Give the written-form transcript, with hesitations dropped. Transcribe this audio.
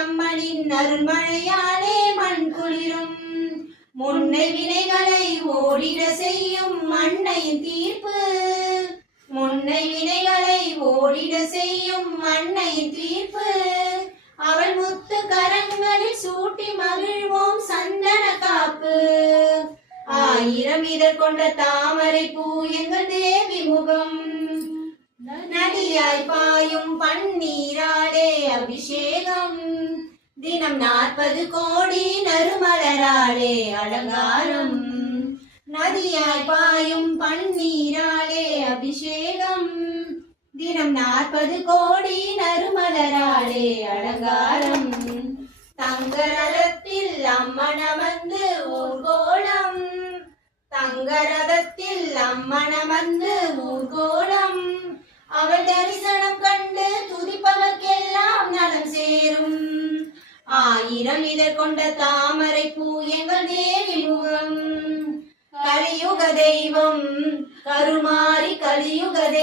அம்மனின் அருள்மழையாலே மண் குளிரும். முன்னை வினைகளை ஓடிட செய்யும் அன்னையின் தீர்ப்பு. முன்னை வினைகளை ஓடிட செய்யும் அன்னையின் தீர்ப்பு. அவள் முத்து கரங்களில் சூட்டி மகிழ்வோம் சந்தன காப்பு. ஆயிரம் இதழ் கொண்ட தாமரை பூ எங்கள் தேவி முகம். நதியாய் பாயும் பன்னீராலே அபிஷேகம். தினம் 40 கோடி நறுமலராலே அலங்காரம். நதியாய் பாயும் பன்னீராலே அபிஷேகம். தினம் 40 கோடி நறுமலராலே அலங்காரம். தங்கரதத்தில் அம்மனமர்ந்து ஊர்கோலம். தங்கரதத்தில் அம்மனமர்ந்து ஊர்கோலம். அவள் தரிசனம் கண்டு துதிப்பவர்க்கெல்லாம் நலம் சேரும். ஆயிரம் இதழ் கொண்ட தாமரை பூ எங்கள் தேவி முகம். கலியுக தெய்வம் கருமாரி கலியுக தெய்வம்.